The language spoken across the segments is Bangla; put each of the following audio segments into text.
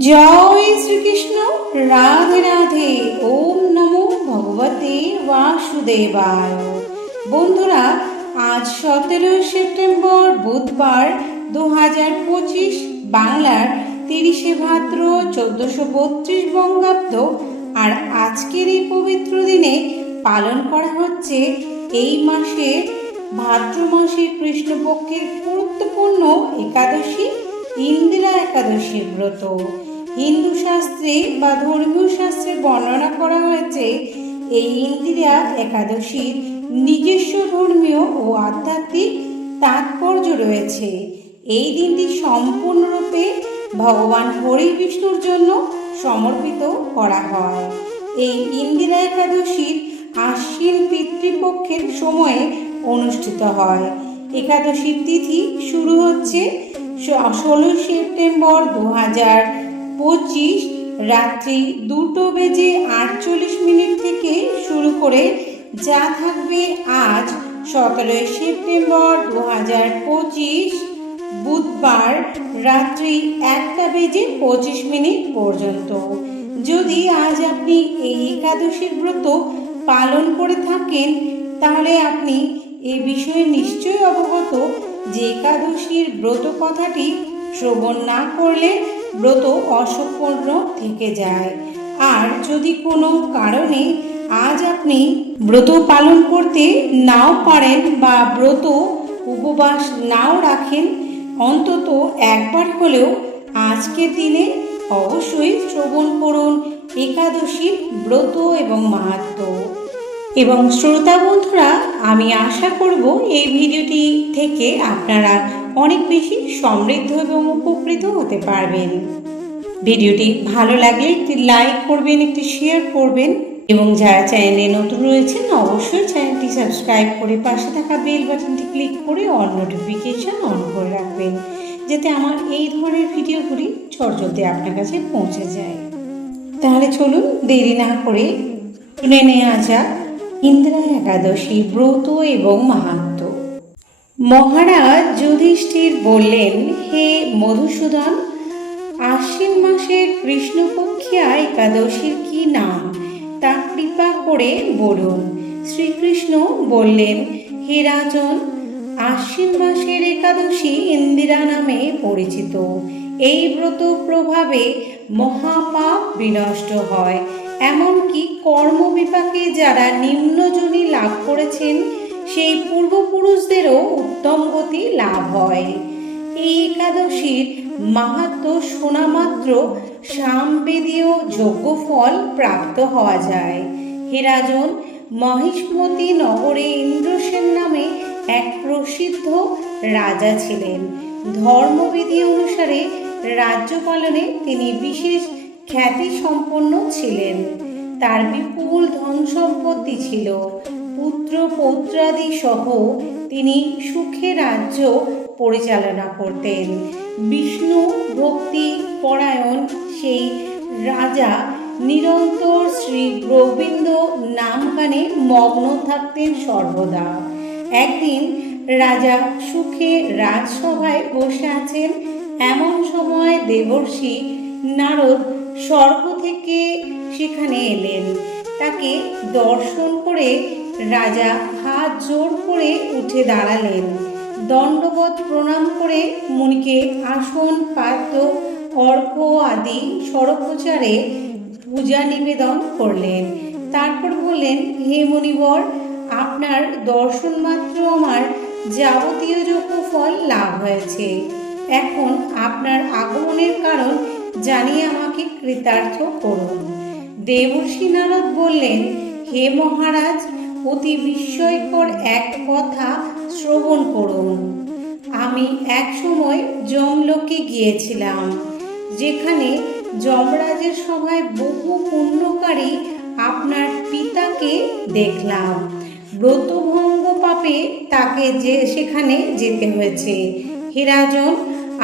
জয় শ্রীকৃষ্ণ, রাধে রাধে, ওম নমো ভগবতে বাসুদেবায়। বন্ধুরা, আজ সতেরো সেপ্টেম্বর বুধবার দু হাজার পঁচিশ বাংলার তিরিশে ভাদ্র চোদ্দশো বত্রিশ বঙ্গাব্দ আর আজকের এই পবিত্র দিনে পালন করা হচ্ছে এই মাসে ভাদ্র মাসে কৃষ্ণপক্ষের গুরুত্বপূর্ণ একাদশী, ইন্দিরা একাদশীর ব্রত। হিন্দু শাস্ত্রে বা ধর্মীয় শাস্ত্রে বর্ণনা করা হয়েছে, এই ইন্দিরা একাদশীর নিজস্ব ধর্মীয় ও আধ্যাত্মিক তাৎপর্য রয়েছে। এই দিনটি সম্পূর্ণরূপে ভগবান হরি বিষ্ণুর জন্য সমর্পিত করা হয়। এই ইন্দিরা একাদশীর আশ্বিন পিতৃপক্ষের সময়ে অনুষ্ঠিত হয়। একাদশীর তিথি শুরু হচ্ছে ষোলোই সেপ্টেম্বর দু হাজার পঁচিশ, রাত্রি দুটো বেজে আটচল্লিশ মিনিট থেকে শুরু করে যা থাকবে আজ, সতেরোই সেপ্টেম্বর দু হাজার পঁচিশ। বুধবার রাত্রি একটা বেজে পঁচিশ মিনিট পর্যন্ত। যদি আজ আপনি এই একাদশীর ব্রত পালন করে থাকেন, তাহলে আপনি এ বিষয়ে নিশ্চয়ই অবগত যে একাদশীর ব্রত কথাটি শ্রবণ না করলে ব্রত অসম্পূর্ণ থেকে যায়। আর যদি কোনো কারণে আজ আপনি ব্রত পালন করতে নাও পারেন বা ব্রত উপবাস নাও রাখেন, অন্তত একবার হলেও আজকের দিনে অবশ্যই শ্রবণ করুন একাদশীর ব্রত এবং মাহাত্ম। এবং শ্রোতা বন্ধুরা, আমি আশা করব এই ভিডিওটি থেকে আপনারা অনেক বেশি সমৃদ্ধ এবং উপকৃত হতে পারবেন। ভিডিওটি ভালো লাগলে একটি লাইক করবেন, একটি শেয়ার করবেন এবং যারা চ্যানেলে নতুন রয়েছেন অবশ্যই চ্যানেলটি সাবস্ক্রাইব করে পাশে থাকা বেল বাটনটি ক্লিক করে অল নোটিফিকেশন অন করে রাখবেন, যাতে আমার এই ধরনের ভিডিওগুলি চটজলদি আপনার কাছে পৌঁছে যায়। তাহলে চলুন দেরি না করে শুনে নেওয়া যাক ইন্দিরা একাদশী ব্রত এবং মাহাত্ম মহারাজ যুধিষ্ঠির বললেন, হে মধুসূদন, আশ্বিন মাসের কৃষ্ণপক্ষিয়া একাদশীর কি নাম? তা কৃপা করে বলুন। শ্রীকৃষ্ণ বললেন, হে রাজন, আশ্বিন মাসের একাদশী ইন্দিরা নামে পরিচিত। এই ব্রত প্রভাবে মহাপাপ বিনষ্ট হয়। এমনকি কর্মবিপাকে যারা নিম্নজনী লাভ করেছেন সেই পূর্বপুরুষদেরও উত্তম গতি লাভ হয়। এই একাদশীর মাহাত্ম শোনা মাত্র সামবেদীয় যোগ্য ফল প্রাপ্ত হওয়া যায়। হেরাজন মহিষ্মতি নগরে ইন্দ্রসেন নামে এক প্রসিদ্ধ রাজা ছিলেন। ধর্মবিধি অনুসারে রাজ্য পালনে তিনি বিশেষ খ্যাতি সম্পন্ন ছিলেন। তার বিপুল ধন সম্পত্তি ছিল। পুত্র পৌত্রাদি সহ তিনি সুখে রাজ্য পরিচালনা করতেন। বিষ্ণু ভক্তি পরায়ণ সেই রাজা নিরন্তর শ্রী গোবিন্দ নামগানে মগ্ন থাকতেন সর্বদা। একদিন রাজা সুখে রাজসভায় বসে আছেন। এমন সময় দেবর্ষি নারদ স্বর্গ থেকে সেখানে এলেন। তাকে দর্শন করে রাজা হাত জোর করে উঠে দাঁড়ালেন। দণ্ডবত প্রণাম করে মুনিকে আসন পাত্র অর্ঘ আদি সরোপচারে পূজা নিবেদন করলেন। তারপর বললেন, হে মুনিবর, আপনার দর্শন মাত্র আমার যাবতীয় যোগ্য ফল লাভ হয়েছে। এখন আপনার আগমনের কারণ জানিয়ে আমাকে কৃতার্থ করুন। দেবর্ষি নারদ বললেন, হে মহারাজ অতি বিস্ময়কর এক কথা শ্রবণ করুন। আমি এক সময় যমলোকে গিয়েছিলাম, যেখানে যমরাজের সভায় বহু পুণ্যকারী আপনার পিতাকে দেখলাম। ব্রতভঙ্গ পাপে তাকে যে সেখানে যেতে হয়েছে। হিরাজন,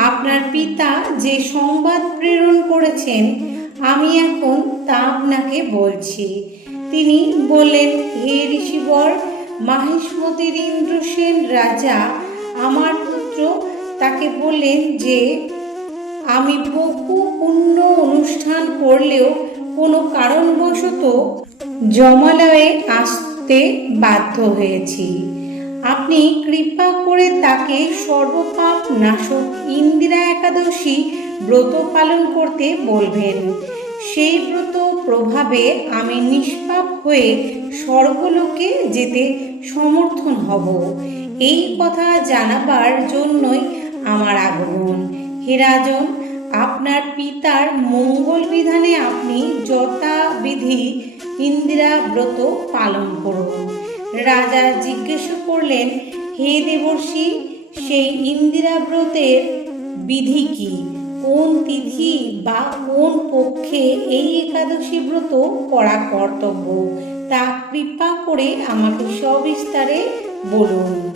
আপনার পিতা যে সংবাদ প্রেরণ করেছেন, আমি এখন তা আপনাকে বলছি। তিনি বললেন হে ঋষিবর মাহেশমতির ইন্দ্রসেন রাজা আমার পুত্র তাকে বললেন যে, আমি বহু পুণ্য অনুষ্ঠান করলেও কোনো কারণবশত জমালয়ে আসতে বাধ্য হয়েছি। আপনি কৃপা করে তাকে সর্বপাপ নাশক ইন্দিরা একাদশী ব্রত পালন করতে বলবেন। সেই ব্রত প্রভাবে আমি নিষ্পাপ হয়ে স্বর্গলোকে যেতে সমর্থন হব। এই কথা জানাবার জন্যই আমার আগমন। হে রাজন, আপনার পিতার মঙ্গল বিধানে আপনি যথাবিধি ইন্দিরা ব্রত পালন করুন। রাজা জিজ্ঞেস করলেন, হে দেবর্ষি, সেই ইন্দিরা ব্রতের বিধি কি? কোন তিথি বা কোন পক্ষে এই একাদশী ব্রত করা কর্তব্য। তা কৃপা করে আমাকে সবিস্তারে বলুন।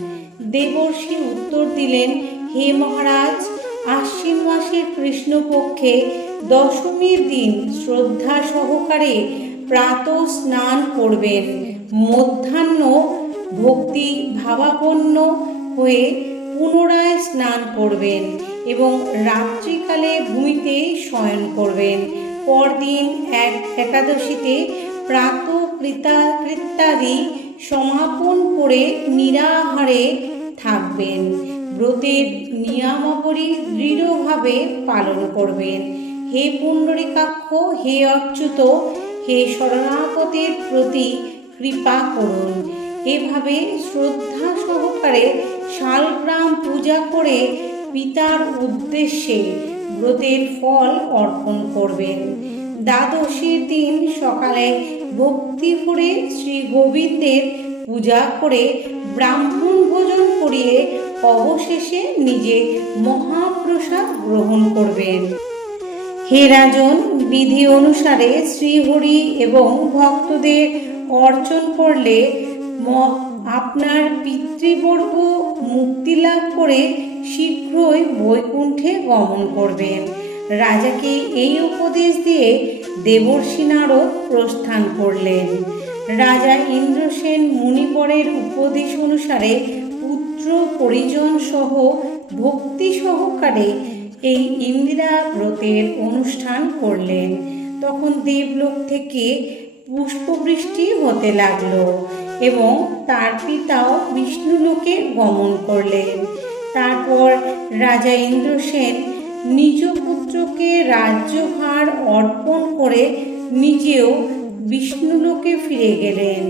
দেবর্ষি উত্তর দিলেন, হে মহারাজ, আশ্বিন মাসের কৃষ্ণপক্ষে দশমীর দিন শ্রদ্ধা সহকারে প্রাত স্নান করবেন। মধ্যাহ্ন ভক্তি ভাবাপন্ন হয়ে পুনরায় স্নান করবেন। এবং রাত্রিকালে ভূমিতে শয়ন করবেন। পরদিন এক একাদশীতে প্রাত কৃতা কৃত্যাদি সমাপন করে নিরাহারে থাকবেন। ব্রতের নিয়মাবলী দৃঢ়ভাবে পালন করবেন। হে পুণ্ডরিকাক্ষ, হে অচ্যুত, হে শরণাগতের প্রতি কৃপা করুন। এভাবে শ্রদ্ধা সহকারে শালগ্রাম পূজা করে পিতার উদ্দেশ্যে ব্রতের ফল অর্পণ করবেন। দ্বাদশীর দিন সকালে ভক্তি ভরে শ্রী গোবিন্দের পূজা করে ব্রাহ্মণ ভোজন করিয়ে অবশেষে নিজে মহাপ্রসাদ গ্রহণ করবেন। হে রাজন, বিধি অনুসারে শ্রীহরি এবং ভক্তদের অর্চন করলে আপনার পিতৃবর্গ মুক্তি লাভ করে শীঘ্রই বৈকুণ্ঠে গমন করবেন। রাজাকে এই উপদেশ দিয়ে দেবর্ষি নারদ প্রস্থান করলেন। রাজা ইন্দ্রসেন মুনিবরের উপদেশ অনুসারে পুত্র পরিজন সহ ভক্তি সহকারে এই ইন্দিরা ব্রতের অনুষ্ঠান করলেন। তখন দেবলোক থেকে পুষ্পবৃষ্টি হতে লাগল। এবং তার পিতাও বিষ্ণুলোকে গমন করলেন। তারপর রাজা ইন্দ্রসেন নিজ পুত্রকে রাজ্যভার অর্পণ করে নিজেও বিষ্ণুলোকে ফিরে গেলেন।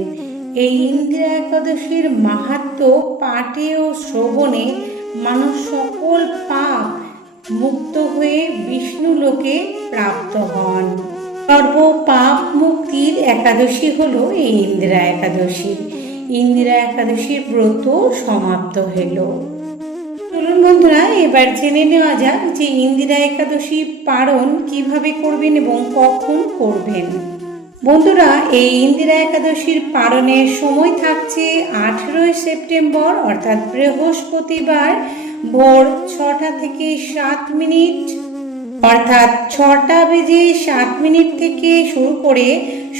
এই ইন্দিরা একাদশীর মাহাত্ম পাঠে ও শ্রবণে মানুষ সকল পাপ মুক্ত হয়ে বিষ্ণুলোকে প্রাপ্ত হন। সর্ব পাপ মুক্তির একাদশী হলো এই ইন্দিরা একাদশী। ইন্দিরা একাদশীর ব্রত সমাপ্ত হল। চলুন বন্ধুরা, এবার জেনে নেওয়া যাক যে ইন্দিরা একাদশী পালন কীভাবে করবেন এবং কখন করবেন। বন্ধুরা, এই ইন্দিরা একাদশীর পালনের সময় থাকছে আঠেরোই সেপ্টেম্বর, অর্থাৎ বৃহস্পতিবার ভোর ছটা থেকে সাত মিনিট। অর্থাৎ ছটা বেজে সাত মিনিট থেকে শুরু করে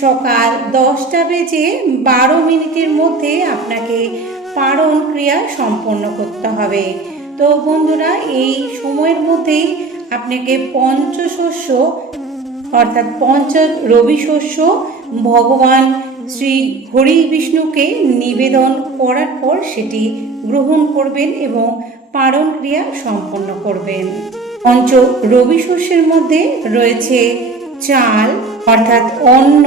সকাল দশটা বেজে বারো মিনিটের মধ্যে আপনাকে পারণ ক্রিয়া সম্পন্ন করতে হবে। তো বন্ধুরা, এই সময়ের মধ্যেই আপনাকে পঞ্চশস্য, অর্থাৎ পঞ্চ রবি শস্য ভগবান শ্রী হরি বিষ্ণুকে নিবেদন করার পর সেটি গ্রহণ করবেন এবং পারণ ক্রিয়া সম্পন্ন করবেন। পঞ্চ রবি শস্যের মধ্যে রয়েছে চাল, অর্থাৎ অন্ন,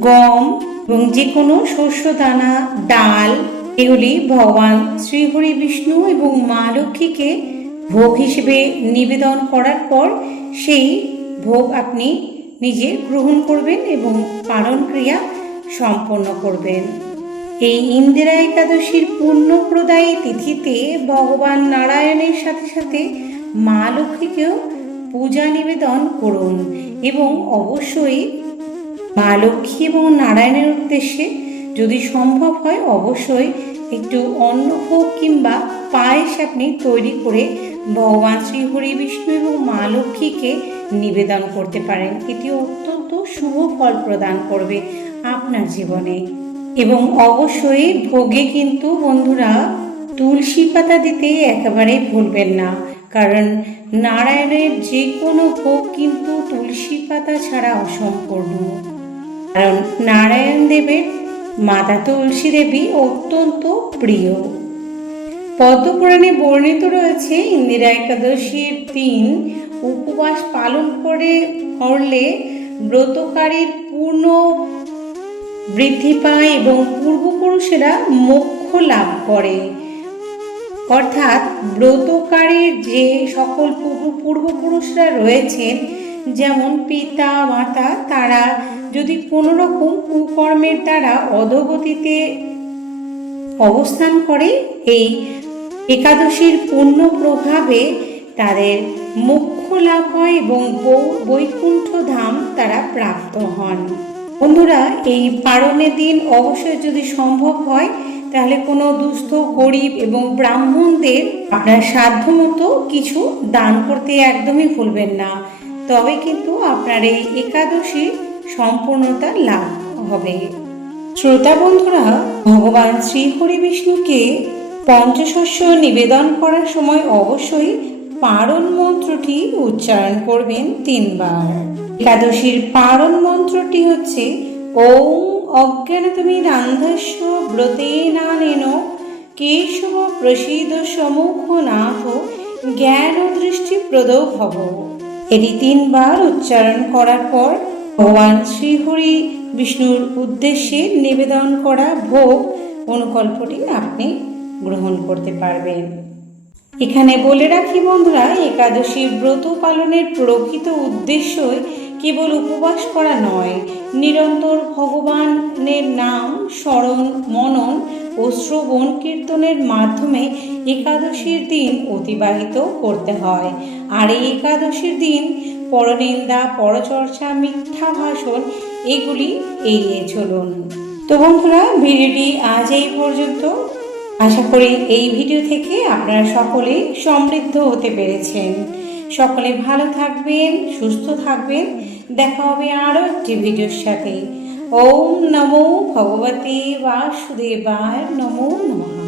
গম এবং যে কোনো শস্য, দানা, ডাল। এগুলি ভগবান শ্রীহরি বিষ্ণু এবং মা লক্ষ্মীকে ভোগ হিসেবে নিবেদন করার পর সেই ভোগ আপনি নিজে গ্রহণ করবেন এবং পালন ক্রিয়া সম্পন্ন করবেন। এই ইন্দিরা একাদশীর পুণ্যপ্রদায়ী তিথিতে ভগবান নারায়ণের সাথে সাথে মা লক্ষ্মীকেও পূজা নিবেদন করুন এবং অবশ্যই মা লক্ষ্মী এবং নারায়ণের উদ্দেশ্যে যদি সম্ভব হয় অবশ্যই একটু অন্নভোগ কিংবা পায়েস আপনি তৈরি করে ভগবান শ্রী হরি বিষ্ণু এবং মা লক্ষ্মীকে নিবেদন করতে পারেন। এটি অত্যন্ত শুভ ফল প্রদান করবে আপনার জীবনে। এবং অবশ্যই ভোগে কিন্তু বন্ধুরা তুলসী পাতা দিতে একেবারেই ভুলবেন না। কারণ নারায়ণের যে কোনো ভোগ কিন্তু তুলসী পাতা ছাড়া অসম্পূর্ণ। কারণ নারায়ণ দেবের মাতা তুলসী দেবী অত্যন্ত প্রিয়। পদ্মপুরাণে বর্ণিত রয়েছে, ইন্দিরা একাদশীর দিন উপবাস পালন করে করলে ব্রতকারীর পূর্ণ বৃদ্ধি পায় এবং পূর্বপুরুষেরা মোক্ষ লাভ করে। অর্থাৎ ব্রতকারীর যে সকল পূর্ব পূর্বপুরুষরা রয়েছেন, যেমন পিতা, মাতা, তারা যদি কোনো রকম কুকর্মের দ্বারা অধগতিতে অবস্থান করে, এই একাদশীর পূর্ণ প্রভাবে তাদের মোক্ষ লাভ হয় এবং বৈকুণ্ঠ ধাম তারা প্রাপ্ত হন। বন্ধুরা, এই পালনের দিন অবশ্যই যদি সম্ভব হয় তাহলে কোনো দুস্থ, গরিব এবং ব্রাহ্মণদের আপনার সাধ্যমতো কিছু দান করতে একদমই ভুলবেন না। তবে কিন্তু আপনার এই একাদশীর সম্পূর্ণতা লাভ হবে। শ্রোতা বন্ধুরা, ভগবান শ্রী হরি বিষ্ণুকে পঞ্চশস্য নিবেদন করার সময় অবশ্যই পারণ মন্ত্রটি উচ্চারণ করবেন তিনবার। একাদশীর পারণ মন্ত্রটি হচ্ছে, ওম অজ্ঞানতমি রান্ধস্য ব্রতে নানেন। কেশব প্রসিদ সমুখ নাথ। জ্ঞান দৃষ্টি প্রদ ভব। এটি তিনবার উচ্চারণ করার পর ভগবান শ্রীহরি বিষ্ণুর উদ্দেশ্যে নিবেদন করা ভোগ অনুকল্পটি আপনি গ্রহণ করতে পারবেন। এখানে বলে রাখি বন্ধুরা একাদশী ব্রত পালনের প্রকৃত উদ্দেশ্যই কেবল উপবাস করা নয়, নিরন্তর ভগবানের নাম স্মরণ, মনন ও শ্রবণ কীর্তনের মাধ্যমে একাদশীর দিন অতিবাহিত করতে হয়। আর এই একাদশীর দিন পরনিন্দা, পরচর্চা মিথ্যা ভাষণ এগুলি এড়িয়ে চলুন। তো বন্ধুরা, ভিডিওটি আজ এই পর্যন্ত। আশা করি এই ভিডিও থেকে আপনারা সকলে সমৃদ্ধ হতে পেরেছেন। সকলে ভালো থাকবেন, সুস্থ থাকবেন। দেখা হবে আরও একটি ভিডিওর সাথে। ওম নমো ভগবতে বাসুদেবায় নমো নমঃ।